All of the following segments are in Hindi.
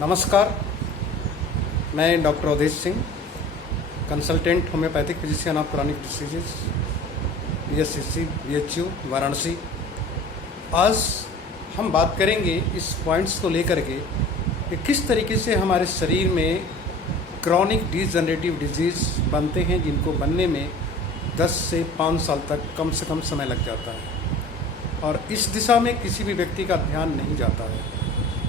नमस्कार, मैं doctor Awadhesh Singh, consultant homeopathic physician of chronic diseases, BSCC BHU Varanasi. आज हम बात करेंगे इस पॉइंट्स को लेकर के कि किस तरीके से हमारे शरीर में क्रॉनिक डिजनरेटिव डिजीज़ बनते हैं, जिनको बनने में 10 से 5 साल तक कम से कम समय लग जाता है और इस दिशा में किसी भी व्यक्ति का ध्यान नहीं जाता है।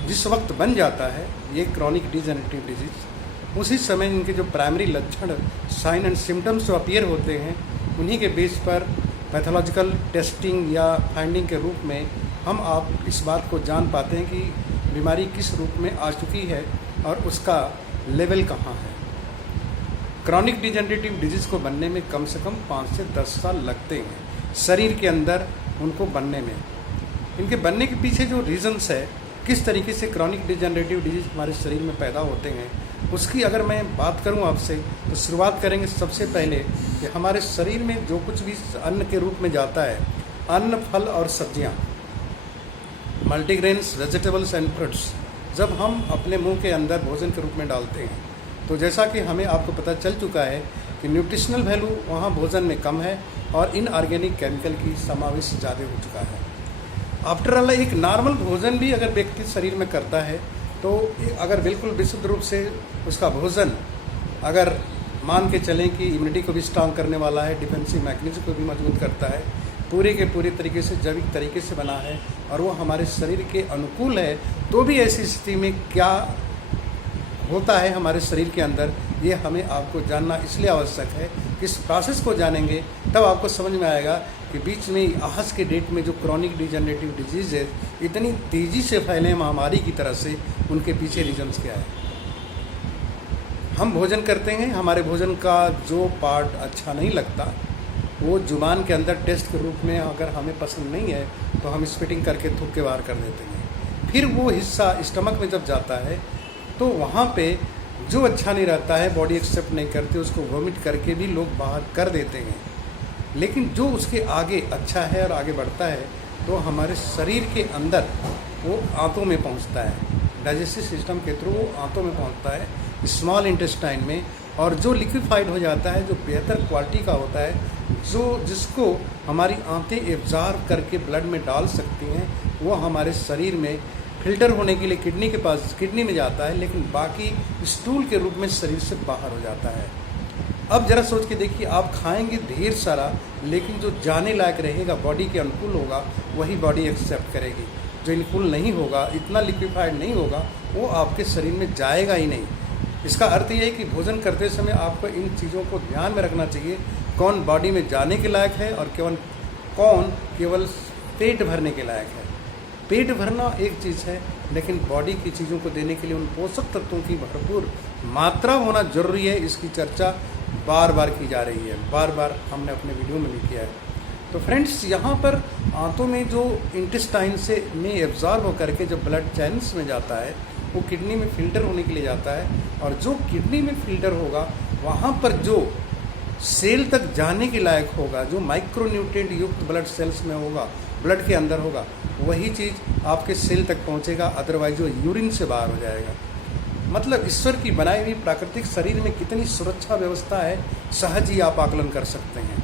जिस वक्त बन जाता है ये क्रॉनिक डिजनरेटिव डिजीज़, उसी समय इनके जो प्राइमरी लक्षण, साइन एंड सिम्टम्स जो अपीयर होते हैं, उन्हीं के बेस पर पैथोलॉजिकल टेस्टिंग या फाइंडिंग के रूप में हम आप इस बात को जान पाते हैं कि बीमारी किस रूप में आ चुकी है और उसका लेवल कहाँ है। क्रॉनिक डिजनरेटिव डिजीज़ को बनने में कम से कम 5 से 10 साल लगते हैं शरीर के अंदर उनको बनने में। इनके बनने के पीछे जो रीज़न्स है, किस तरीके से क्रॉनिक डिजनरेटिव डिजीज़ हमारे शरीर में पैदा होते हैं, उसकी अगर मैं बात करूं आपसे तो शुरुआत करेंगे सबसे पहले कि हमारे शरीर में जो कुछ भी अन्न के रूप में जाता है, अन्न, फल और सब्जियां, मल्टीग्रेन्स, वेजिटेबल्स एंड फ्रूट्स, जब हम अपने मुंह के अंदर भोजन के रूप में डालते हैं तो जैसा कि हमें आपको पता चल चुका है कि न्यूट्रिशनल वैल्यू वहाँ भोजन में कम है और इनऑर्गेनिक केमिकल की समावेश ज़्यादा हो चुका है। आफ्टर ऑल एक नॉर्मल भोजन भी अगर व्यक्ति शरीर में करता है तो अगर बिल्कुल विशुद्ध रूप से उसका भोजन अगर मान के चलें कि इम्यूनिटी को भी स्ट्रांग करने वाला है, डिफेंसिव मैकेनिज्म को भी मजबूत करता है, पूरे के पूरे तरीके से जैविक तरीके से बना है और वो हमारे शरीर के अनुकूल है, तो भी ऐसी स्थिति में क्या होता है हमारे शरीर के अंदर, ये हमें आपको जानना इसलिए आवश्यक है कि इस प्रोसेस को जानेंगे तब आपको समझ में आएगा कि बीच में आज के डेट में जो क्रॉनिक डिजनरेटिव डिजीज़ है इतनी तेज़ी से फैले महामारी की तरह से, उनके पीछे रीजन्स क्या है। हम भोजन करते हैं, हमारे भोजन का जो पार्ट अच्छा नहीं लगता वो जुबान के अंदर टेस्ट के रूप में अगर हमें पसंद नहीं है तो हम स्पिटिंग करके थूक के बाहर कर देते हैं। फिर वो हिस्सा स्टमक में जब जाता है तो वहाँ पे जो अच्छा नहीं रहता है, बॉडी एक्सेप्ट नहीं करती, उसको वोमिट करके भी लोग बाहर कर देते हैं। लेकिन जो उसके आगे अच्छा है और आगे बढ़ता है तो हमारे शरीर के अंदर वो आंतों में पहुंचता है, डाइजेस्टिव सिस्टम के थ्रू वो आंतों में पहुंचता है, स्मॉल इंटेस्टाइन में, और जो लिक्विफाइड हो जाता है, जो बेहतर क्वालिटी का होता है, जिसको हमारी आंतें एब्जॉर्ब करके ब्लड में डाल सकती हैं, वो हमारे शरीर में फिल्टर होने के लिए किडनी में जाता है, लेकिन बाकी स्टूल के रूप में शरीर से बाहर हो जाता है। अब जरा सोच के देखिए, आप खाएंगे ढेर सारा, लेकिन जो जाने लायक रहेगा, बॉडी के अनुकूल होगा, वही बॉडी एक्सेप्ट करेगी। जो अनुकूल नहीं होगा, इतना लिक्विफाइड नहीं होगा, वो आपके शरीर में जाएगा ही नहीं। इसका अर्थ ये है कि भोजन करते समय आपको इन चीज़ों को ध्यान में रखना चाहिए, कौन बॉडी में जाने के लायक है और कौन केवल पेट भरने के लायक है। पेट भरना एक चीज़ है, लेकिन बॉडी की चीज़ों को देने के लिए उन पोषक तत्वों की भरपूर मात्रा होना जरूरी है। इसकी चर्चा बार बार की जा रही है, बार बार हमने अपने वीडियो में भी किया है। तो फ्रेंड्स, यहाँ पर आंतों में जो इंटेस्टाइन से में एब्जॉर्ब होकर के जब ब्लड चैनल्स में जाता है, वो किडनी में फिल्टर होने के लिए जाता है, और जो किडनी में फिल्टर होगा वहाँ पर जो सेल तक जाने के लायक होगा, जो माइक्रोन्यूट्रिएंट युक्त ब्लड सेल्स में होगा, ब्लड के अंदर होगा, वही चीज़ आपके सेल तक पहुँचेगा, अदरवाइज वो यूरिन से बाहर हो जाएगा। मतलब ईश्वर की बनाई हुई प्राकृतिक शरीर में कितनी सुरक्षा व्यवस्था है, सहज ही आप आकलन कर सकते हैं।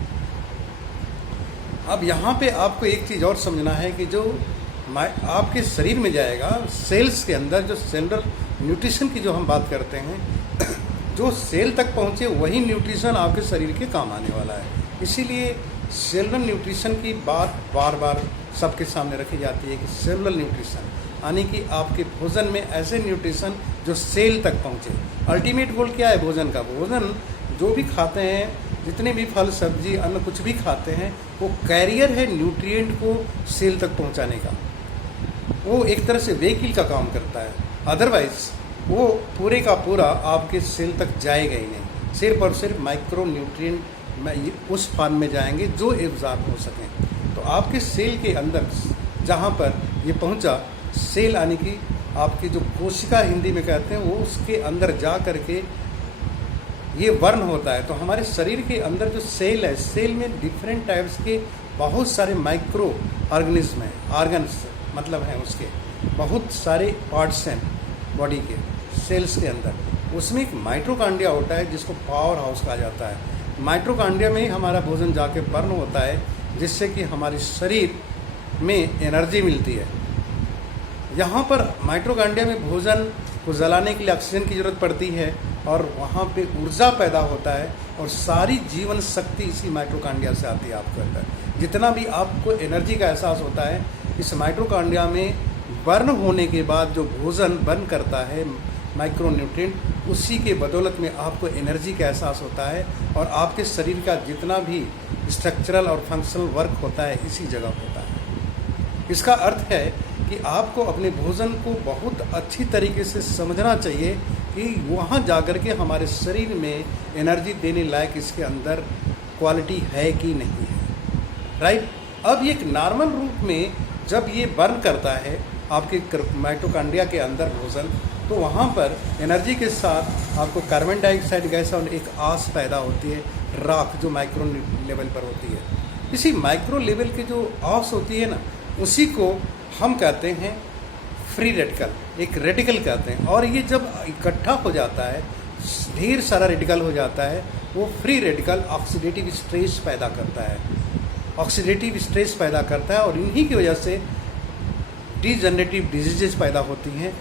अब यहाँ पे आपको एक चीज़ और समझना है कि जो आपके शरीर में जाएगा, सेल्स के अंदर जो सेलुलर न्यूट्रिशन की जो हम बात करते हैं, जो सेल तक पहुँचे वही न्यूट्रिशन आपके शरीर के काम आने वाला है। इसीलिए सेलुलर न्यूट्रिशन की बात बार बार सबके सामने रखी जाती है कि सेलुलर न्यूट्रिशन, यानी कि आपके भोजन में ऐसे न्यूट्रिशन जो सेल तक पहुँचे। अल्टीमेट गोल क्या है भोजन का? भोजन जो भी खाते हैं, जितने भी फल, सब्जी, अन्न कुछ भी खाते हैं, वो कैरियर है न्यूट्रिएंट को सेल तक पहुँचाने का। वो एक तरह से व्हीकल का काम करता है, अदरवाइज वो पूरे का पूरा आपके सेल तक जाएगा ही नहीं। सिर्फ और सिर्फ माइक्रो न्यूट्रिएंट उस फॉर्म में जाएंगे जो एब्जॉर्ब हो सकें। तो आपके सेल के अंदर जहाँ पर ये पहुँचा, सेल यानी कि आपकी जो कोशिका हिंदी में कहते हैं, वो उसके अंदर जा करके ये वर्न होता है। तो हमारे शरीर के अंदर जो सेल है, सेल में डिफरेंट टाइप्स के बहुत सारे माइक्रो ऑर्गेनिज्म हैं, ऑर्गन्स मतलब हैं, उसके बहुत सारे पार्ट्स हैं, बॉडी के सेल्स के अंदर, उसमें एक माइटोकॉन्ड्रिया होता है जिसको पावर हाउस कहा जाता है। माइटोकॉन्ड्रिया में ही हमारा भोजन जाके बर्न होता है, जिससे कि हमारे शरीर में एनर्जी मिलती है। यहाँ पर माइटोकॉन्ड्रिया में भोजन को जलाने के लिए ऑक्सीजन की ज़रूरत पड़ती है और वहाँ पे ऊर्जा पैदा होता है और सारी जीवन शक्ति इसी माइटोकॉन्ड्रिया से आती है आपके अंदर। जितना भी आपको एनर्जी का एहसास होता है इस माइटोकॉन्ड्रिया में बर्न होने के बाद जो भोजन बर्न करता है माइक्रोन्यूट्रिएंट, उसी के बदौलत में आपको एनर्जी का एहसास होता है और आपके शरीर का जितना भी स्ट्रक्चरल और फंक्शनल वर्क होता है इसी जगह होता है। इसका अर्थ है कि आपको अपने भोजन को बहुत अच्छी तरीके से समझना चाहिए कि वहाँ जाकर के हमारे शरीर में एनर्जी देने लायक इसके अंदर क्वालिटी है कि नहीं है, राइट। अब एक नॉर्मल रूप में जब ये बर्न करता है आपके माइटोकॉन्ड्रिया के अंदर भोजन, तो वहाँ पर एनर्जी के साथ आपको कार्बन डाइऑक्साइड गैस और एक आस पैदा होती है, राख, जो माइक्रो लेवल पर होती है। इसी माइक्रो लेवल की जो आस होती है ना, उसी को हम कहते हैं फ्री रेडिकल, एक रेडिकल कहते हैं। और ये जब इकट्ठा हो जाता है, ढेर सारा रेडिकल हो जाता है, वो फ्री रेडिकल ऑक्सीडेटिव स्ट्रेस पैदा करता है, ऑक्सीडेटिव स्ट्रेस पैदा करता है और इन्हीं की वजह से डीजनरेटिव डिजीजेज पैदा होती हैं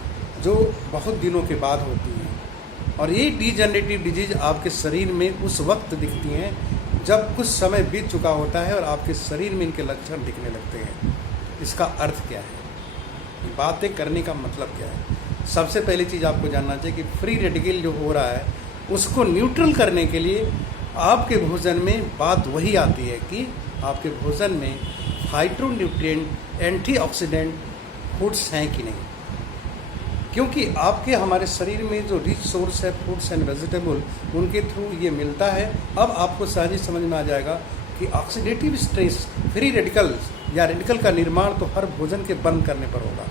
जो बहुत दिनों के बाद होती हैं। और ये डीजनरेटिव डिजीज आपके शरीर में उस वक्त दिखती हैं जब कुछ समय बीत चुका होता है और आपके शरीर में इनके लक्षण दिखने लगते हैं। इसका अर्थ क्या है, बातें करने का मतलब क्या है? सबसे पहली चीज़ आपको जानना चाहिए कि फ्री रेडिकल जो हो रहा है उसको न्यूट्रल करने के लिए आपके भोजन में बात वही आती है कि आपके भोजन में फाइटोन्यूट्रिएंट, एंटीऑक्सीडेंट फूड्स हैं कि नहीं। क्योंकि आपके हमारे शरीर में जो रिच सोर्स है फ्रूट्स एंड वेजिटेबल, उनके थ्रू ये मिलता है। अब आपको सहज ही समझ में आ जाएगा कि ऑक्सीडेटिव स्ट्रेस, फ्री रेडिकल्स या रेडिकल का निर्माण तो हर भोजन के बर्न करने पर होगा,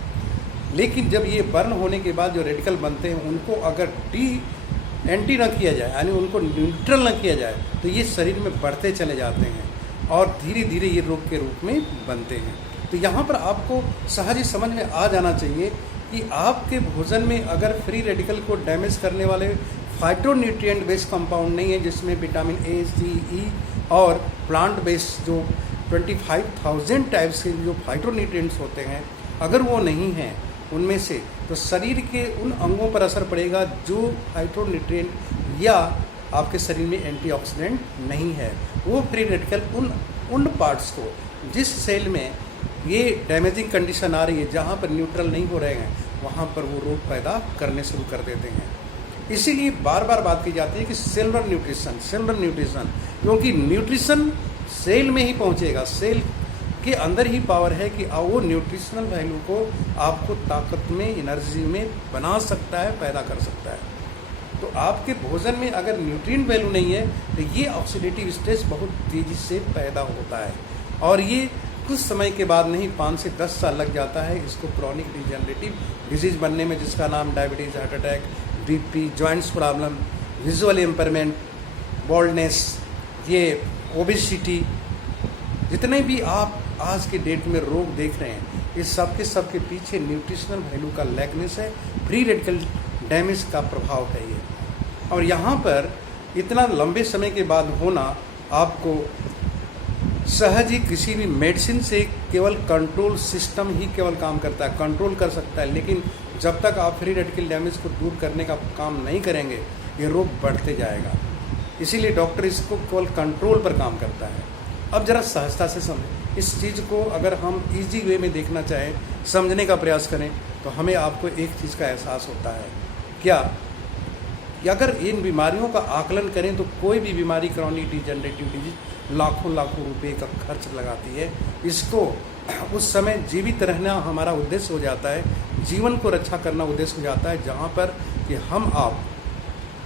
लेकिन जब ये बर्न होने के बाद जो रेडिकल बनते हैं उनको अगर एंटी न किया जाए, यानी उनको न्यूट्रल न किया जाए, तो ये शरीर में बढ़ते चले जाते हैं और धीरे धीरे ये रोग के रूप में बनते हैं। तो यहाँ पर आपको सहज ही समझ में आ जाना चाहिए कि आपके भोजन में अगर फ्री रेडिकल को डैमेज करने वाले फाइटोन्यूट्रिएंट बेस्ड कंपाउंड नहीं है, जिसमें विटामिन ए, सी, ई और प्लांट बेस्ड जो 25,000 टाइप्स के जो फाइटोन्यूट्रिएंट्स होते हैं, अगर वो नहीं हैं उनमें से, तो शरीर के उन अंगों पर असर पड़ेगा जो फाइटोन्यूट्रिएंट या आपके शरीर में एंटीऑक्सीडेंट नहीं है। वो फ्री रेडिकल उन पार्ट्स को, जिस सेल में ये डैमेजिंग कंडीशन आ रही है, जहाँ पर न्यूट्रल नहीं हो रहे हैं, वहाँ पर वो रोग पैदा करने शुरू कर देते हैं। इसीलिए बार बार बात की जाती है कि सेलुलर न्यूट्रिशन, क्योंकि न्यूट्रिशन सेल में ही पहुँचेगा, सेल के अंदर ही पावर है कि वो न्यूट्रिशनल वैल्यू को आपको ताकत में, एनर्जी में बना सकता है, पैदा कर सकता है। तो आपके भोजन में अगर न्यूट्रिएंट वैल्यू नहीं है तो ये ऑक्सीडेटिव स्ट्रेस बहुत तेज़ी से पैदा होता है और ये कुछ समय के बाद नहीं, 5 से 10 साल लग जाता है इसको क्रॉनिक डिजेनरेटिव डिजीज बनने में, जिसका नाम diabetes, heart attack, BP, joints problem, visual impairment, baldness, ये ओबेसिटी, जितने भी आप आज के डेट में रोग देख रहे हैं, इस सब के पीछे न्यूट्रिशनल वैल्यू का लैकनेस है, फ्री रेडिकल डैमेज का प्रभाव है ये। और यहाँ पर इतना लंबे समय के बाद होना आपको सहज ही किसी भी मेडिसिन से केवल कंट्रोल सिस्टम ही केवल काम करता है, कंट्रोल कर सकता है, लेकिन जब तक आप फ्री रेडिकल डैमेज को दूर करने का काम नहीं करेंगे ये रोग बढ़ते जाएगा। इसीलिए डॉक्टर इसको केवल कंट्रोल पर काम करता है। अब ज़रा सहजता से समझें इस चीज़ को, अगर हम इजी वे में देखना चाहें, समझने का प्रयास करें, तो हमें आपको एक चीज़ का एहसास होता है क्या कि अगर इन बीमारियों का आकलन करें तो कोई भी बीमारी, क्रॉनिक डिजेनरेटिव डिजीज, लाखों लाखों रुपए का खर्च लगाती है। इसको उस समय जीवित रहना हमारा उद्देश्य हो जाता है, जीवन को रक्षा करना उद्देश्य हो जाता है, जहाँ पर कि हम आप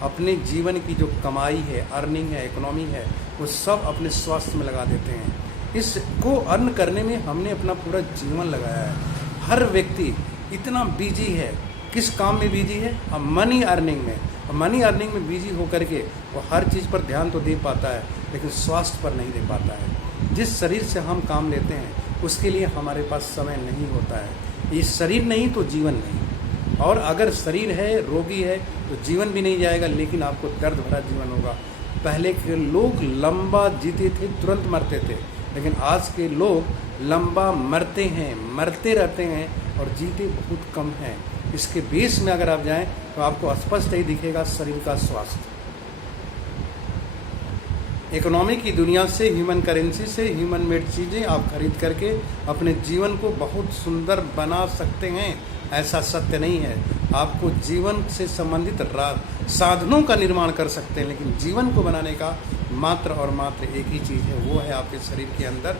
अपने जीवन की जो कमाई है, अर्निंग है, इकोनॉमी है, वो सब अपने स्वास्थ्य में लगा देते हैं। इसको अर्न करने में हमने अपना पूरा जीवन लगाया है। हर व्यक्ति इतना बिजी है, किस काम में बिजी है? मनी अर्निंग में। मनी अर्निंग में बिजी होकर के वो हर चीज़ पर ध्यान तो दे पाता है, लेकिन स्वास्थ्य पर नहीं दे पाता है। जिस शरीर से हम काम लेते हैं उसके लिए हमारे पास समय नहीं होता है। ये शरीर नहीं तो जीवन नहीं। और अगर शरीर है रोगी है तो जीवन भी नहीं जाएगा, लेकिन आपको दर्द भरा जीवन होगा। पहले के लोग लंबा जीते थे, तुरंत मरते थे, लेकिन आज के लोग लंबा मरते हैं, मरते रहते हैं और जीते बहुत कम हैं। इसके बेस में अगर आप जाएं तो आपको स्पष्ट ही दिखेगा शरीर का स्वास्थ्य। इकोनॉमी की दुनिया से, ह्यूमन करेंसी से, ह्यूमन मेड चीज़ें आप खरीद करके अपने जीवन को बहुत सुंदर बना सकते हैं, ऐसा सत्य नहीं है। आपको जीवन से संबंधित साधनों का निर्माण कर सकते हैं, लेकिन जीवन को बनाने का मात्र और मात्र एक ही चीज़ है, वो है आपके शरीर के अंदर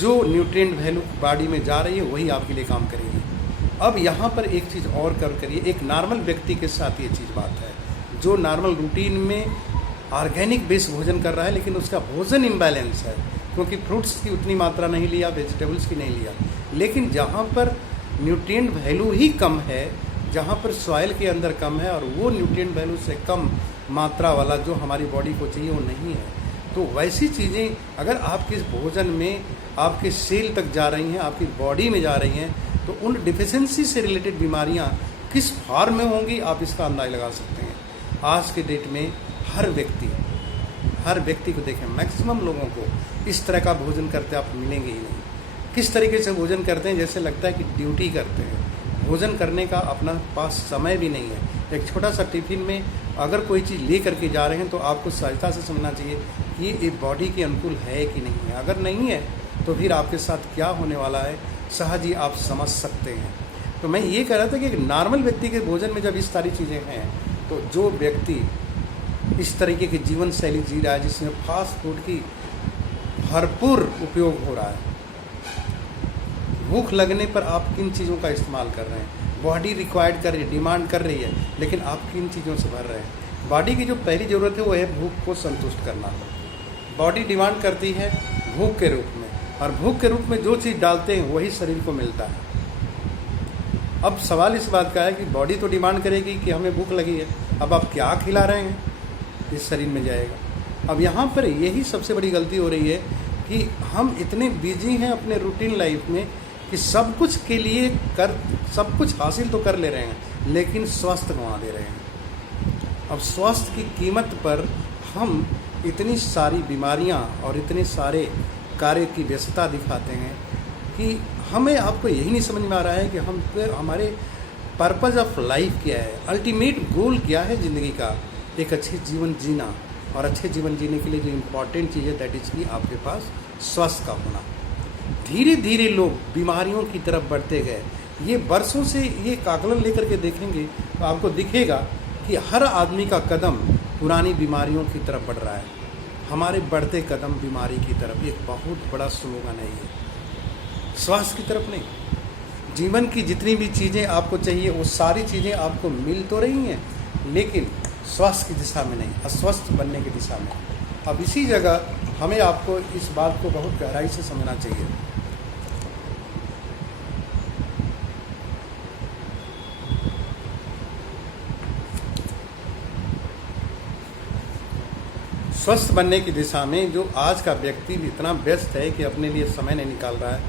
जो न्यूट्रिएंट वैल्यू बॉडी में जा रही है, वही आपके लिए काम करेगी। अब यहाँ पर एक चीज़ और करिए, एक नॉर्मल व्यक्ति के साथ ये चीज़ बात है, जो नॉर्मल रूटीन में ऑर्गेनिक बेस भोजन कर रहा है, लेकिन उसका भोजन इम्बैलेंस है, क्योंकि फ्रूट्स की उतनी मात्रा नहीं लिया, वेजिटेबल्स की नहीं लिया। लेकिन जहाँ पर न्यूट्रिएंट वैल्यू ही कम है, जहाँ पर सॉइल के अंदर कम है और वो न्यूट्रिएंट वैल्यू से कम मात्रा वाला जो हमारी बॉडी को चाहिए वो नहीं है, तो वैसी चीज़ें अगर आपके भोजन में आपके सेल तक जा रही हैं, आपकी बॉडी में जा रही हैं, तो उन डिफिशेंसी से रिलेटेड बीमारियाँ किस फॉर्म में होंगी आप इसका अंदाज़ लगा सकते हैं। आज के डेट में हर व्यक्ति को देखें, मैक्सिमम लोगों को इस तरह का भोजन करते आप मिलेंगे ही नहीं। किस तरीके से भोजन करते हैं, जैसे लगता है कि ड्यूटी करते हैं। भोजन करने का अपना पास समय भी नहीं है। एक छोटा सा टिफिन में अगर कोई चीज़ ले करके जा रहे हैं तो आपको सहजता से समझना चाहिए कि ये बॉडी के अनुकूल है कि नहीं है। अगर नहीं है तो फिर आपके साथ क्या होने वाला है सहज ही आप समझ सकते हैं। तो मैं ये कह रहा था कि एक नॉर्मल व्यक्ति के भोजन में जब इस सारी चीज़ें हैं, तो जो व्यक्ति इस तरीके की जीवन शैली जी रहा है जिसमें फास्ट फूड की भरपूर उपयोग हो रहा है, भूख लगने पर आप किन चीज़ों का इस्तेमाल कर रहे हैं, बॉडी रिक्वायर्ड कर रही है, डिमांड कर रही है, लेकिन आप किन चीज़ों से भर रहे हैं। बॉडी की जो पहली ज़रूरत है वो है भूख को संतुष्ट करना। बॉडी डिमांड करती है भूख के रूप में, और भूख के रूप में जो चीज़ डालते हैं वही शरीर को मिलता है। अब सवाल इस बात का है कि बॉडी तो डिमांड करेगी कि हमें भूख लगी है, अब आप क्या खिला रहे हैं इस शरीर में जाएगा। अब यहाँ पर यही सबसे बड़ी गलती हो रही है कि हम इतने बिजी हैं अपने रूटीन लाइफ में कि सब कुछ के लिए सब कुछ हासिल तो कर ले रहे हैं, लेकिन स्वास्थ्य गंवा दे रहे हैं। अब स्वास्थ्य की कीमत पर हम इतनी सारी बीमारियाँ और इतने सारे कार्य की व्यस्तता दिखाते हैं कि हमें आपको यही नहीं समझ में आ रहा है कि हमारे पर्पज़ ऑफ लाइफ क्या है, अल्टीमेट गोल क्या है ज़िंदगी का। एक अच्छे जीवन जीना, और अच्छे जीवन जीने के लिए जो इम्पॉर्टेंट चीज़ है दैट इज़ कि आपके पास स्वास्थ्य का होना। धीरे धीरे लोग बीमारियों की तरफ बढ़ते गए। ये वर्षों से ये आकलन लेकर के देखेंगे तो आपको दिखेगा कि हर आदमी का कदम पुरानी बीमारियों की तरफ बढ़ रहा है। हमारे बढ़ते कदम बीमारी की तरफ, एक बहुत बड़ा स्लोगन है ये, स्वास्थ्य की तरफ नहीं। जीवन की जितनी भी चीज़ें आपको चाहिए वो सारी चीज़ें आपको मिल तो रही हैं, लेकिन स्वास्थ्य की दिशा में नहीं, अस्वस्थ बनने की दिशा में। अब इसी जगह हमें आपको इस बात को बहुत गहराई से समझना चाहिए। स्वस्थ बनने की दिशा में जो आज का व्यक्ति भी इतना व्यस्त है कि अपने लिए समय नहीं निकाल रहा है,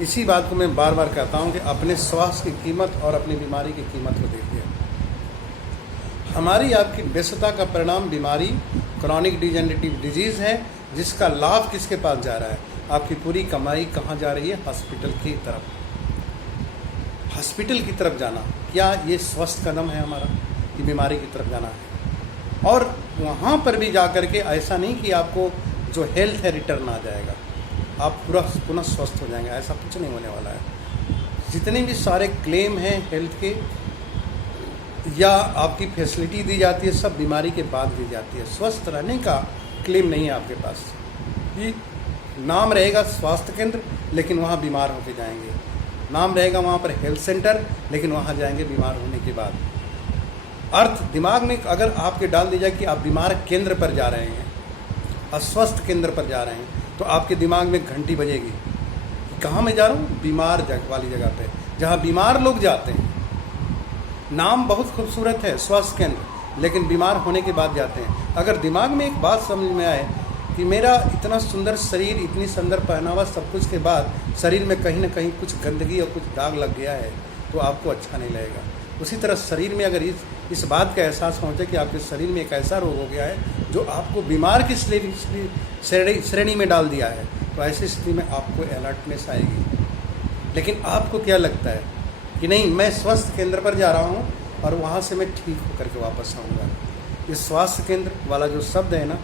इसी बात को मैं बार बार कहता हूँ कि अपने स्वास्थ्य की कीमत और अपनी बीमारी की कीमत को देखिए। हमारी आपकी व्यस्तता का परिणाम बीमारी, क्रॉनिक डिजेनरेटिव डिजीज़ है, जिसका लाभ किसके पास जा रहा है? आपकी पूरी कमाई कहाँ जा रही है? हॉस्पिटल की तरफ। हॉस्पिटल की तरफ जाना, क्या ये स्वस्थ कदम है हमारा कि बीमारी की तरफ जाना है? और वहाँ पर भी जा कर के ऐसा नहीं कि आपको जो हेल्थ है रिटर्न आ जाएगा, आप पुनः स्वस्थ हो जाएंगे, ऐसा कुछ नहीं होने वाला है। जितने भी सारे क्लेम हैं हेल्थ के या आपकी फैसिलिटी दी जाती है, सब बीमारी के बाद दी जाती है। स्वस्थ रहने का क्लेम नहीं है आपके पास। ये नाम रहेगा स्वास्थ्य केंद्र, लेकिन वहाँ बीमार होके जाएंगे। नाम रहेगा वहाँ पर हेल्थ सेंटर, लेकिन वहाँ जाएंगे बीमार होने के बाद। अर्थ दिमाग में अगर आपके डाल दी जाए कि आप बीमार केंद्र पर जा रहे हैं, अस्वस्थ केंद्र पर जा रहे हैं, तो आपके दिमाग में घंटी बजेगी कि कहाँ मैं जा रहा हूँ? बीमार वाली जगह पे, जहाँ बीमार लोग जाते हैं। नाम बहुत खूबसूरत है स्वास्थ्य केंद्र, लेकिन बीमार होने के बाद जाते हैं। अगर दिमाग में एक बात समझ में आए कि मेरा इतना सुंदर शरीर, इतनी सुंदर पहनावा, सब कुछ के बाद शरीर में कहीं ना कहीं कुछ गंदगी और कुछ दाग लग गया है, तो आपको अच्छा नहीं लगेगा। उसी तरह शरीर में अगर इस बात का एहसास पहुँचे कि आपके शरीर में एक ऐसा रोग हो गया है जो आपको बीमार की श्रेणी में डाल दिया है, तो ऐसी स्थिति में आपको अलर्टनेस आएगी। लेकिन आपको क्या लगता है कि नहीं, मैं स्वास्थ्य केंद्र पर जा रहा हूँ और वहाँ से मैं ठीक होकर के वापस आऊँगा। ये स्वास्थ्य केंद्र वाला जो शब्द है ना,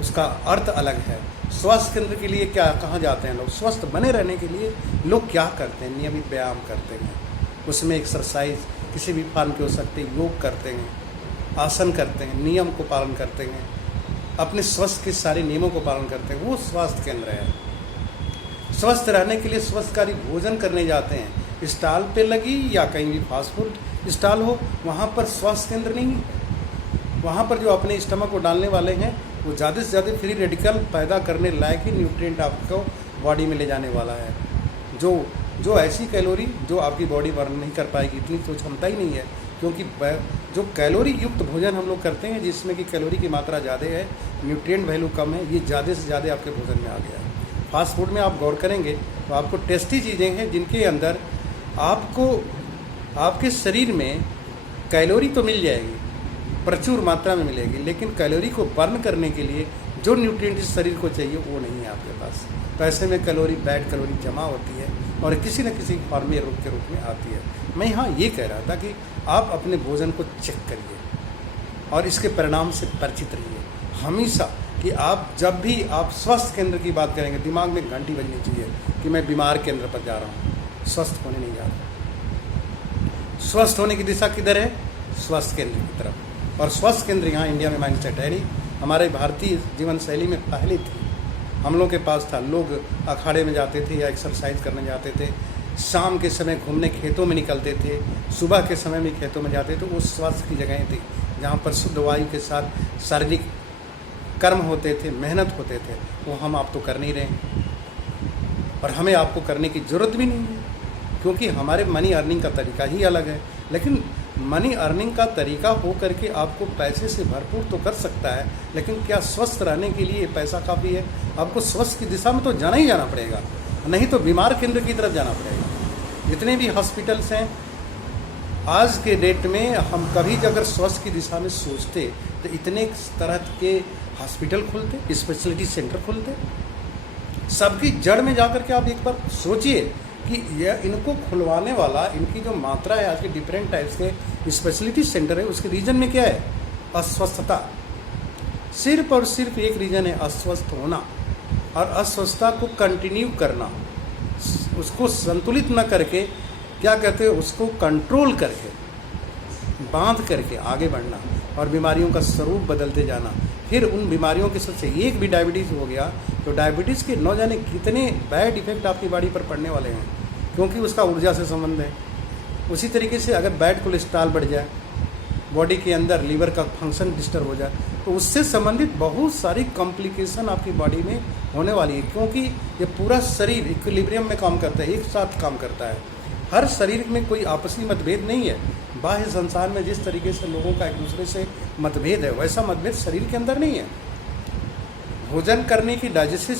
उसका अर्थ अलग है। स्वास्थ्य केंद्र के लिए क्या कहाँ जाते हैं लोग? स्वस्थ बने रहने के लिए लोग क्या करते हैं? नियमित व्यायाम करते हैं, उसमें एक्सरसाइज किसी भी फॉर्म के हो सकते हैं, योग करते हैं, आसन करते हैं, नियम को पालन करते हैं, अपने स्वास्थ्य के सारे नियमों को पालन करते हैं, वो स्वास्थ्य केंद्र है। स्वस्थ रहने के लिए स्वस्थकारी भोजन करने जाते हैं, स्टॉल पे लगी या कहीं भी फास्ट फूड स्टॉल हो, वहाँ पर स्वास्थ्य केंद्र नहीं है। वहाँ पर जो अपने स्टमक को डालने वाले हैं वो ज़्यादा से ज़्यादा फ्री रेडिकल पैदा करने लायक ही न्यूट्रिएंट आपको बॉडी में ले जाने वाला है, जो ऐसी कैलोरी जो आपकी बॉडी बर्न नहीं कर पाएगी, इतनी तो क्षमता ही नहीं है। क्योंकि जो कैलोरी युक्त भोजन हम लोग करते हैं जिसमें कि कैलोरी की मात्रा ज़्यादा है, न्यूट्रिएंट वैल्यू कम है, ये ज़्यादा से ज़्यादा आपके भोजन में आ गया है। फास्ट फूड में आप गौर करेंगे तो आपको टेस्टी चीज़ें हैं जिनके अंदर आपको आपके शरीर में कैलोरी तो मिल जाएगी, प्रचुर मात्रा में मिलेगी, लेकिन कैलोरी को बर्न करने के लिए जो न्यूट्रिएंट इस शरीर को चाहिए वो नहीं है आपके पास। तो ऐसे में कैलोरी, बैड कैलोरी जमा होती है और किसी न किसी फॉर्म में रोग के रूप में आती है। मैं यहाँ ये कह रहा था कि आप अपने भोजन को चेक करिए और इसके परिणाम से परिचित रहिए हमेशा। कि आप जब भी आप स्वास्थ्य केंद्र की बात करेंगे, दिमाग में घंटी बजनी चाहिए कि मैं बीमार केंद्र पर जा रहा हूँ, स्वस्थ होने नहीं जा रहा। स्वस्थ होने की दिशा किधर है? स्वास्थ्य केंद्र की तरफ। और स्वास्थ्य केंद्र यहाँ इंडिया में माइंडसेट है नहीं, हमारे भारतीय जीवन शैली में पहले थी, हम लोग के पास था। लोग अखाड़े में जाते थे या एक्सरसाइज करने जाते थे, शाम के समय घूमने खेतों में निकलते थे, सुबह के समय में खेतों में जाते थे। वो स्वास्थ्य की जगहें थी जहाँ पर शुद्ध वायु के साथ शारीरिक कर्म होते थे, मेहनत होते थे। वो हम आप तो कर नहीं रहे और हमें आपको करने की ज़रूरत भी नहीं है, क्योंकि हमारे मनी अर्निंग का तरीका ही अलग है। लेकिन मनी अर्निंग का तरीका हो करके आपको पैसे से भरपूर तो कर सकता है, लेकिन क्या स्वस्थ रहने के लिए पैसा काफ़ी है? आपको स्वस्थ की दिशा में तो जाना ही जाना पड़ेगा, नहीं तो बीमार केंद्र की तरफ जाना पड़ेगा। जितने भी हॉस्पिटल्स हैं आज के डेट में, हम कभी अगर स्वस्थ की दिशा में सोचते तो इतने तरह के हॉस्पिटल खुलते, स्पेशलिटी सेंटर खुलते। सबकी जड़ में जाकर के आप एक बार सोचिए कि यह इनको खुलवाने वाला, इनकी जो मात्रा है आज के डिफरेंट टाइप्स के स्पेशलिटी सेंटर है, उसके रीजन में क्या है? अस्वस्थता। सिर्फ और सिर्फ एक रीजन है, अस्वस्थ होना। और अस्वस्थता को कंटिन्यू करना, उसको संतुलित न करके, क्या कहते हैं, उसको कंट्रोल करके, बांध करके आगे बढ़ना और बीमारियों का स्वरूप बदलते जाना। फिर उन बीमारियों के सबसे एक भी डायबिटीज़ हो गया तो डायबिटीज़ के न जाने कितने बैड इफेक्ट आपकी बॉडी पर पड़ने वाले हैं, क्योंकि उसका ऊर्जा से संबंध है। उसी तरीके से अगर बैड कोलेस्ट्रॉल बढ़ जाए, बॉडी के अंदर लीवर का फंक्शन डिस्टर्ब हो जाए, तो उससे संबंधित बहुत सारी कॉम्प्लिकेशन आपकी बॉडी में होने वाली है, क्योंकि ये पूरा शरीर इक्विलिब्रियम में काम करता है, एक साथ काम करता है। हर शरीर में कोई आपसी मतभेद नहीं है। बाह्य संसार में जिस तरीके से लोगों का एक दूसरे से मतभेद है, वैसा मतभेद शरीर के अंदर नहीं है। भोजन करने की डाइजेस्टिव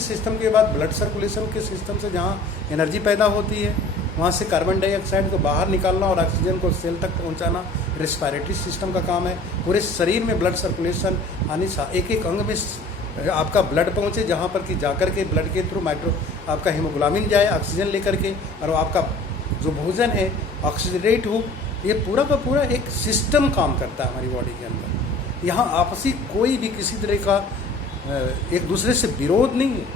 सिस्टम के बाद ब्लड सर्कुलेशन के सिस्टम से जहाँ एनर्जी पैदा होती है, वहाँ से कार्बन डाइऑक्साइड को बाहर निकालना और ऑक्सीजन को सेल तक पहुँचाना रेस्पिरेटरी सिस्टम का काम है। पूरे शरीर में ब्लड सर्कुलेशन आने से एक एक अंग में आपका ब्लड पहुँचे, जहाँ पर कि जाकर के ब्लड के थ्रू आपका हीमोग्लोबिन जाए ऑक्सीजन लेकर के, और आपका जो भोजन है ऑक्सीजनेट हो। ये पूरा का पूरा एक सिस्टम काम करता है हमारी बॉडी के अंदर। यहाँ आपसी कोई भी किसी तरह का एक दूसरे से विरोध नहीं है,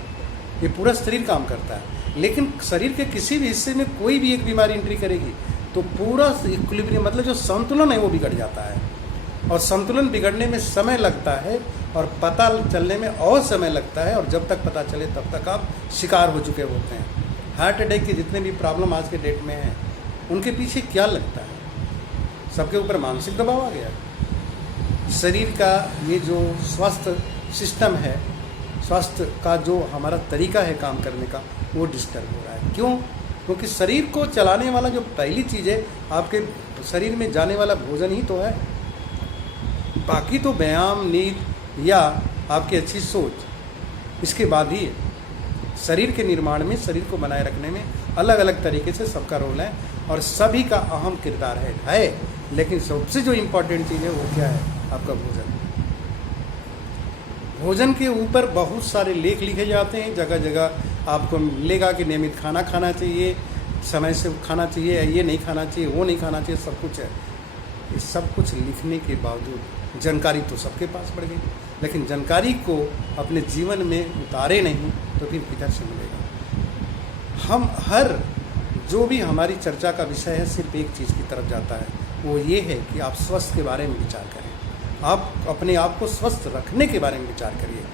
ये पूरा शरीर काम करता है। लेकिन शरीर के किसी भी हिस्से में कोई भी एक बीमारी एंट्री करेगी तो पूरा इक्विलिब्रियम, मतलब जो संतुलन है, वो बिगड़ जाता है। और संतुलन बिगड़ने में समय लगता है और पता चलने में और समय लगता है, और जब तक पता चले तब तक आप शिकार हो चुके होते हैं। हार्ट अटैक के जितने भी प्रॉब्लम आज के डेट में हैं, उनके पीछे क्या लगता है? सबके ऊपर मानसिक दबाव आ गया है। शरीर का ये जो स्वास्थ्य सिस्टम है, स्वास्थ्य का जो हमारा तरीका है काम करने का, वो डिस्टर्ब हो रहा है। क्यों? क्योंकि शरीर को चलाने वाला जो पहली चीज़ है, आपके शरीर में जाने वाला भोजन ही तो है। बाकी तो व्यायाम, नींद या आपकी अच्छी सोच, इसके बाद ही शरीर के निर्माण में, शरीर को बनाए रखने में अलग अलग तरीके से सबका रोल है। और सभी का अहम किरदार है। लेकिन सबसे जो इम्पोर्टेंट चीज़ है वो क्या है? आपका भोजन। भोजन के ऊपर बहुत सारे लेख लिखे जाते हैं, जगह जगह आपको मिलेगा कि नियमित खाना खाना चाहिए, समय से खाना चाहिए, ये नहीं खाना चाहिए, वो नहीं खाना चाहिए, सब कुछ है। ये सब कुछ लिखने के बावजूद जानकारी तो सबके पास बढ़ गई, लेकिन जानकारी को अपने जीवन में उतारे नहीं तो फिर किधर से मिलेगा? हम हर जो भी हमारी चर्चा का विषय है सिर्फ एक चीज़ की तरफ जाता है, वो ये है कि आप स्वास्थ्य के बारे में विचार करें, आप अपने आप को स्वस्थ रखने के बारे में विचार करिए।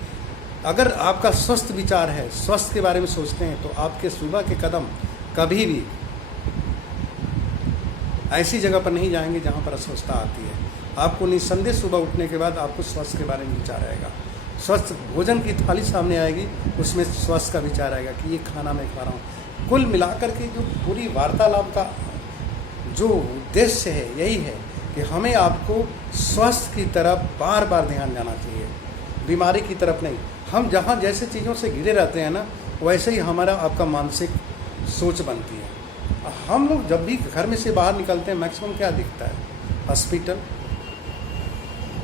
अगर आपका स्वस्थ विचार है, स्वास्थ्य के बारे में सोचते हैं, तो आपके सुबह के कदम कभी भी ऐसी जगह पर नहीं जाएंगे जहाँ पर अस्वस्थता आती है। आपको निस्संदेह सुबह उठने के बाद आपको स्वास्थ्य के बारे में विचार आएगा। स्वस्थ भोजन की थाली सामने आएगी, उसमें स्वास्थ्य का विचार आएगा कि ये खाना मैं खा रहा हूँ। कुल मिलाकर के जो पूरी वार्तालाप का जो उद्देश्य है यही है कि हमें आपको स्वास्थ्य की तरफ बार बार ध्यान जाना चाहिए, बीमारी की तरफ नहीं। हम जहाँ जैसे चीज़ों से घिरे रहते हैं ना, वैसे ही हमारा आपका मानसिक सोच बनती है। हम लोग जब भी घर में से बाहर निकलते हैं, मैक्सिमम क्या दिखता है? हॉस्पिटल।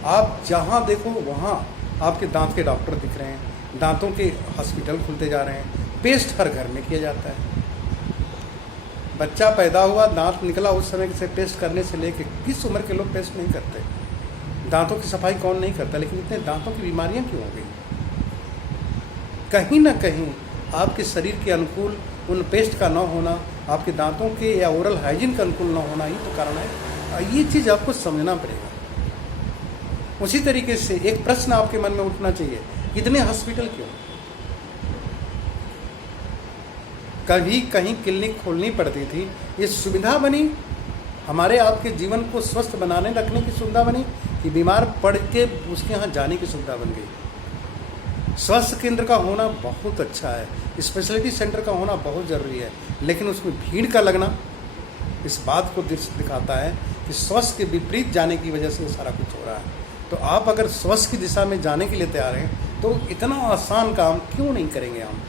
आप जहाँ देखो वहाँ आपके दांत के डॉक्टर दिख रहे हैं, दांतों के हॉस्पिटल खुलते जा रहे हैं, पेस्ट हर घर में किया जाता है। बच्चा पैदा हुआ, दांत निकला, उस समय से पेस्ट करने से लेके किस उम्र के लोग पेस्ट नहीं करते? दांतों की सफाई कौन नहीं करता? लेकिन इतने दांतों की बीमारियां क्यों हो गई? कहीं ना कहीं आपके शरीर के अनुकूल उन पेस्ट का न होना, आपके दांतों के या ओरल हाइजीन का अनुकूल न होना ही तो कारण है। ये चीज़ आपको समझना पड़ेगा। उसी तरीके से एक प्रश्न आपके मन में उठना चाहिए, इतने हॉस्पिटल क्यों? कभी कहीं क्लिनिक खोलनी पड़ती थी, ये सुविधा बनी हमारे आपके जीवन को स्वस्थ बनाने रखने की सुविधा बनी कि बीमार पड़ के उसके यहाँ जाने की सुविधा बन गई। स्वास्थ्य केंद्र का होना बहुत अच्छा है, स्पेशलिटी सेंटर का होना बहुत ज़रूरी है, लेकिन उसमें भीड़ का लगना इस बात को दिखाता है कि स्वास्थ्य के विपरीत जाने की वजह से सारा कुछ हो रहा है। तो आप अगर स्वास्थ्य की दिशा में जाने के लिए तैयार हैं तो इतना आसान काम क्यों नहीं करेंगे? हम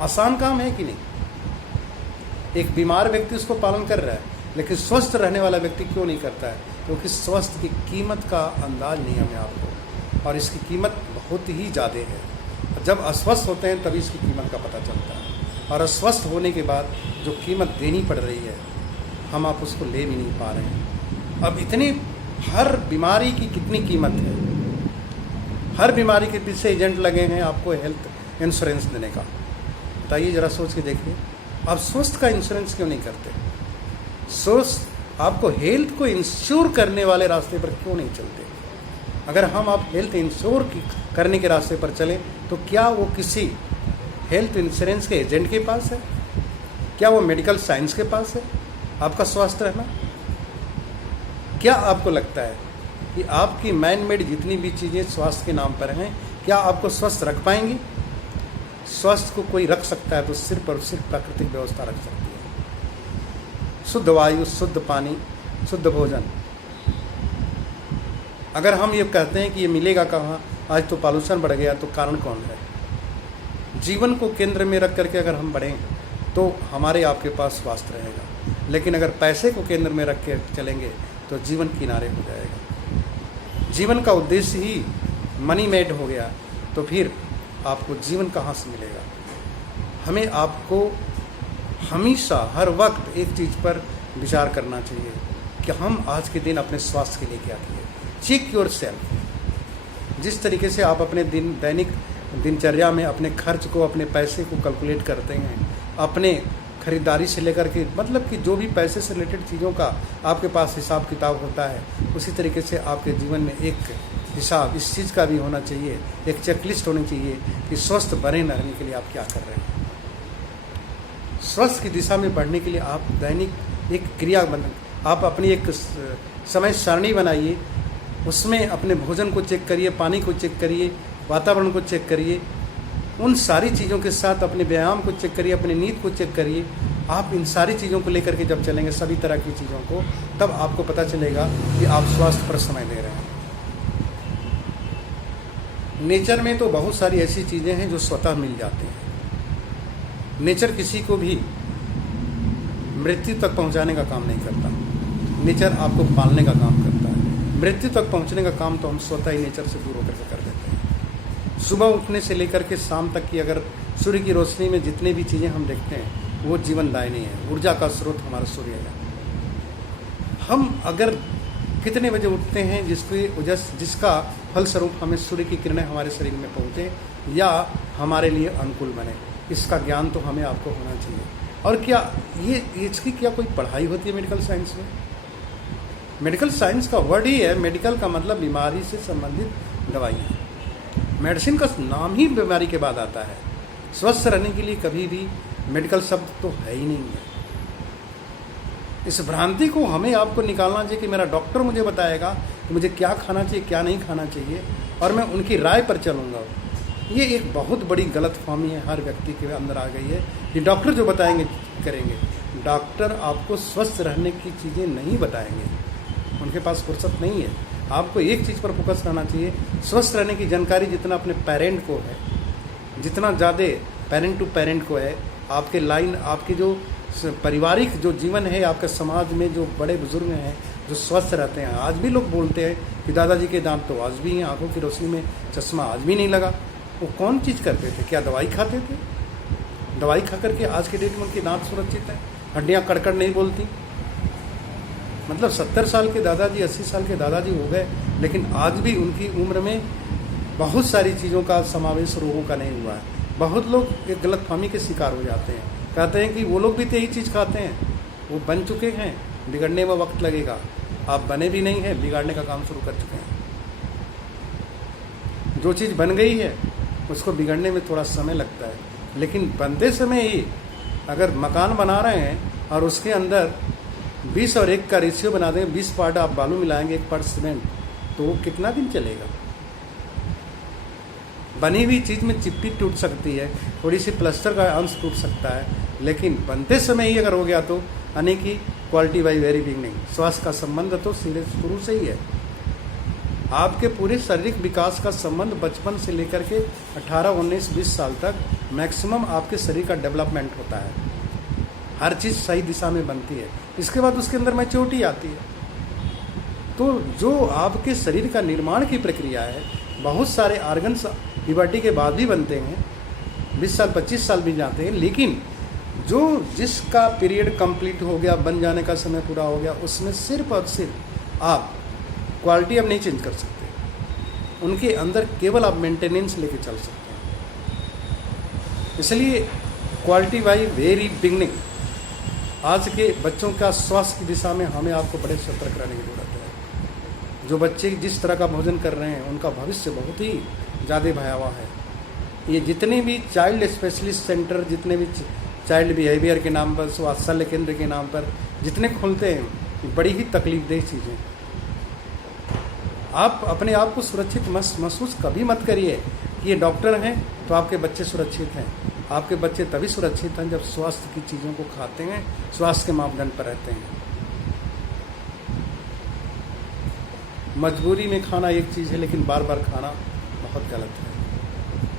आसान काम है कि नहीं? एक बीमार व्यक्ति उसको पालन कर रहा है, लेकिन स्वस्थ रहने वाला व्यक्ति क्यों नहीं करता है? क्योंकि स्वास्थ्य की कीमत का अंदाज नहीं है हमें आपको, और इसकी कीमत बहुत ही ज़्यादा है। जब अस्वस्थ होते हैं तभी इसकी कीमत का पता चलता है, और अस्वस्थ होने के बाद जो कीमत देनी पड़ रही है हम आप उसको ले भी नहीं पा रहे हैं। अब इतनी हर बीमारी की कितनी कीमत है, हर बीमारी के पीछे एजेंट लगे हैं आपको हेल्थ इंश्योरेंस देने का। बताइए ज़रा सोच के देखिए, आप स्वास्थ्य का इंश्योरेंस क्यों नहीं करते? स्वस्थ आपको हेल्थ को इंश्योर करने वाले रास्ते पर क्यों नहीं चलते? अगर हम आप हेल्थ इंश्योर करने के रास्ते पर चलें तो क्या वो किसी हेल्थ इंश्योरेंस के एजेंट के पास है? क्या वो मेडिकल साइंस के पास है आपका स्वास्थ्य रहना? क्या आपको लगता है कि आपकी मैन मेड जितनी भी चीज़ें स्वास्थ्य के नाम पर हैं, क्या आपको स्वस्थ रख पाएंगी? स्वास्थ्य को कोई रख सकता है तो सिर्फ और सिर्फ प्राकृतिक व्यवस्था रख सकती है। शुद्ध वायु, शुद्ध पानी, शुद्ध भोजन। अगर हम ये कहते हैं कि ये मिलेगा कहाँ, आज तो पॉल्यूशन बढ़ गया, तो कारण कौन है? जीवन को केंद्र में रख करके अगर हम बढ़ें तो हमारे आपके पास स्वास्थ्य रहेगा, लेकिन अगर पैसे को केंद्र में रख के चलेंगे तो जीवन किनारे हो जाएगा। जीवन का उद्देश्य ही मनी मेड हो गया तो फिर आपको जीवन कहाँ से मिलेगा? हमें आपको हमेशा हर वक्त एक चीज़ पर विचार करना चाहिए कि हम आज के दिन अपने स्वास्थ्य के लिए क्या किए। Check yourself. जिस तरीके से आप अपने दैनिक दिनचर्या में अपने खर्च को, अपने पैसे को कैलकुलेट करते हैं, अपने खरीदारी से लेकर के, मतलब कि जो भी पैसे से रिलेटेड चीज़ों का आपके पास हिसाब किताब होता है, उसी तरीके से आपके जीवन में एक हिसाब इस चीज़ का भी होना चाहिए, एक चेकलिस्ट होनी चाहिए कि स्वस्थ बने रहने के लिए आप क्या कर रहे हैं। स्वस्थ की दिशा में बढ़ने के लिए आप दैनिक एक क्रिया आप अपनी एक समय सारणी बनाइए, उसमें अपने भोजन को चेक करिए, पानी को चेक करिए, वातावरण को चेक करिए, उन सारी चीज़ों के साथ अपने व्यायाम को चेक करिए, अपनी नींद को चेक करिए। आप इन सारी चीज़ों को लेकर के जब चलेंगे, सभी तरह की चीज़ों को, तब आपको पता चलेगा कि आप स्वास्थ्य पर समय दे रहे हैं। नेचर में तो बहुत सारी ऐसी चीज़ें हैं जो स्वतः मिल जाती हैं। नेचर किसी को भी मृत्यु तक पहुंचाने का काम नहीं करता। नेचर आपको पालने का काम करता है। मृत्यु तक पहुंचने का काम तो हम स्वतः ही नेचर से दूर होकर के कर देते हैं। सुबह उठने से लेकर के शाम तक की अगर सूर्य की रोशनी में जितने भी चीज़ें हम देखते हैं वो जीवनदायिनी है। ऊर्जा का स्रोत हमारा सूर्य है। हम अगर कितने बजे उठते हैं जिसका फलस्वरूप हमें सूर्य की किरणें हमारे शरीर में पहुँचे या हमारे लिए अनुकूल बने, इसका ज्ञान तो हमें आपको होना चाहिए। और क्या इसकी क्या कोई पढ़ाई होती है मेडिकल साइंस में? मेडिकल साइंस का वर्ड ही है, मेडिकल का मतलब बीमारी से संबंधित दवाइयाँ। मेडिसिन का नाम ही बीमारी के बाद आता है। स्वस्थ रहने के लिए कभी भी मेडिकल शब्द तो है ही नहीं है। इस भ्रांति को हमें आपको निकालना चाहिए कि मेरा डॉक्टर मुझे बताएगा कि मुझे क्या खाना चाहिए क्या नहीं खाना चाहिए और मैं उनकी राय पर चलूँगा। ये एक बहुत बड़ी गलतफहमी है, हर व्यक्ति के अंदर आ गई है कि डॉक्टर जो बताएंगे करेंगे। डॉक्टर आपको स्वस्थ रहने की चीज़ें नहीं बताएंगे, उनके पास फुर्सत नहीं है। आपको एक चीज़ पर फोकस रहना चाहिए, स्वस्थ रहने की जानकारी जितना अपने पेरेंट को है, जितना ज़्यादा पेरेंट टू पेरेंट को है, आपके लाइन आपकी जो पारिवारिक जो जीवन है, आपके समाज में जो बड़े बुजुर्ग हैं जो स्वस्थ रहते हैं। आज भी लोग बोलते हैं कि दादाजी के दांत तो आज भी हैं, आंखों की रोशनी में चश्मा आज भी नहीं लगा। वो कौन चीज़ करते थे? क्या दवाई खाते थे? दवाई खा करके आज के डेट में उनके दांत सुरक्षित हैं, हड्डियाँ कड़कड़ नहीं बोलती। मतलब 70 साल के दादाजी 80 साल के दादाजी हो गए, लेकिन आज भी उनकी उम्र में बहुत सारी चीज़ों का समावेश रोगों का नहीं हुआ है। बहुत लोग एक गलतफहमी के शिकार हो जाते हैं, कहते हैं कि वो लोग भी तो यही चीज़ खाते हैं, वो बन चुके हैं, बिगड़ने में वक्त लगेगा। आप बने भी नहीं हैं, बिगाड़ने का काम शुरू कर चुके हैं। जो चीज़ बन गई है उसको बिगड़ने में थोड़ा समय लगता है, लेकिन बनते समय ही अगर मकान बना रहे हैं और उसके अंदर 20 और 1 का रेशियो बना देंगे, 20 पार्ट आप बालू मिलाएंगे 1 पार्ट सीमेंट, तो वो कितना दिन चलेगा? बनी हुई चीज़ में चिप्पी टूट सकती है, थोड़ी सी प्लास्टर का अंश टूट सकता है, लेकिन बनते समय ही अगर हो गया तो यानी कि क्वालिटी बाई वेरी बिगनिंग। स्वास्थ्य का संबंध तो सीधे शुरू से ही है। आपके पूरे शारीरिक विकास का संबंध बचपन से लेकर के 18, 19, 20 साल तक मैक्सिमम आपके शरीर का डेवलपमेंट होता है। हर चीज़ सही दिशा में बनती है, इसके बाद उसके अंदर मैच्योरिटी आती है। तो जो आपके शरीर का निर्माण की प्रक्रिया है, बहुत सारे ऑर्गन्स प्यूबर्टी के बाद भी बनते हैं, 20 साल 25 साल भी जाते हैं, लेकिन जो जिसका पीरियड कंप्लीट हो गया, बन जाने का समय पूरा हो गया, उसमें सिर्फ और सिर्फ आप क्वालिटी अब नहीं चेंज कर सकते, उनके अंदर केवल आप मेंटेनेंस लेके चल सकते हैं। इसलिए क्वालिटी बाई वेरी बिगनिंग, आज के बच्चों का स्वास्थ्य की दिशा में हमें आपको बड़े सतर्क रहने की जरूरत है। जो बच्चे जिस तरह का भोजन कर रहे हैं उनका भविष्य बहुत ही ज़्यादा भयावह है। ये जितने भी चाइल्ड स्पेशलिस्ट सेंटर, जितने भी चाइल्ड बिहेवियर के नाम पर, स्वास्थ्य केंद्र के नाम पर जितने खुलते हैं, बड़ी ही तकलीफदेह चीज़ें। आप अपने आप को सुरक्षित महसूस कभी मत करिए कि ये डॉक्टर हैं तो आपके बच्चे सुरक्षित हैं। आपके बच्चे तभी सुरक्षित हैं जब स्वास्थ्य की चीज़ों को खाते हैं, स्वास्थ्य के मापदंड पर रहते हैं। मजबूरी में खाना एक चीज़ है, लेकिन बार बार खाना बहुत गलत है।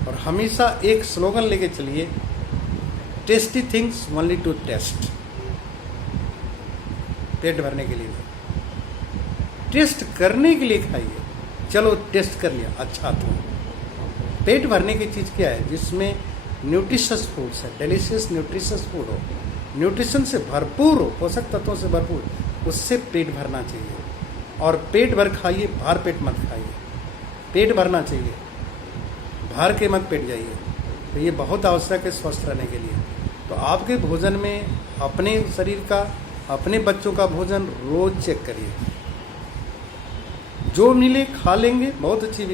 और हमेशा एक स्लोगन लेके चलिए, tasty things only to taste. पेट भरने के लिए, टेस्ट करने के लिए खाइए। चलो टेस्ट कर लिया, अच्छा था। पेट भरने की चीज़ क्या है? जिसमें न्यूट्रिशस फूड्स है, डिलीशियस न्यूट्रिशस फूड हो, न्यूट्रिशन से भरपूर हो, पोषक तत्वों से भरपूर, उससे पेट भरना चाहिए। और पेट भर खाइए, भार पेट मत खाइए। पेट भरना चाहिए, भार के मत पेट जाइए। तो ये बहुत आवश्यक है स्वस्थ रहने के लिए। तो आपके भोजन में अपने शरीर का, अपने बच्चों का भोजन रोज चेक करिए। जो मिले खा लेंगे, बहुत अच्छी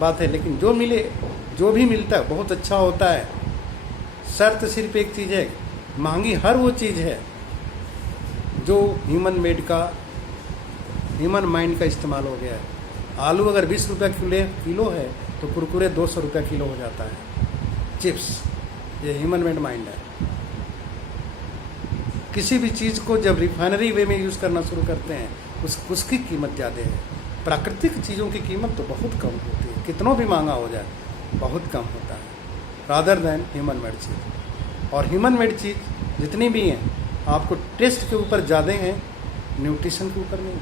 बात है, लेकिन जो मिले, जो भी मिलता है बहुत अच्छा होता है। शर्त सिर्फ एक चीज़ है, महंगी हर वो चीज़ है जो ह्यूमन माइंड का इस्तेमाल हो गया है। आलू अगर 20 रुपये किलो है तो कुरकुरे 200 रुपये किलो हो जाता है। चिप्स, ये ह्यूमन मेड माइंड है। किसी भी चीज़ को जब रिफाइनरी वे में यूज़ करना शुरू करते हैं, उसकी कीमत ज़्यादा है। प्राकृतिक चीज़ों की कीमत तो बहुत कम होती है, कितना भी महंगा हो जाए बहुत कम होता है, रादर दैन ह्यूमन मेड चीज़। और ह्यूमन मेड चीज़ जितनी भी हैं आपको टेस्ट के ऊपर ज़्यादा हैं, न्यूट्रिशन के ऊपर नहीं।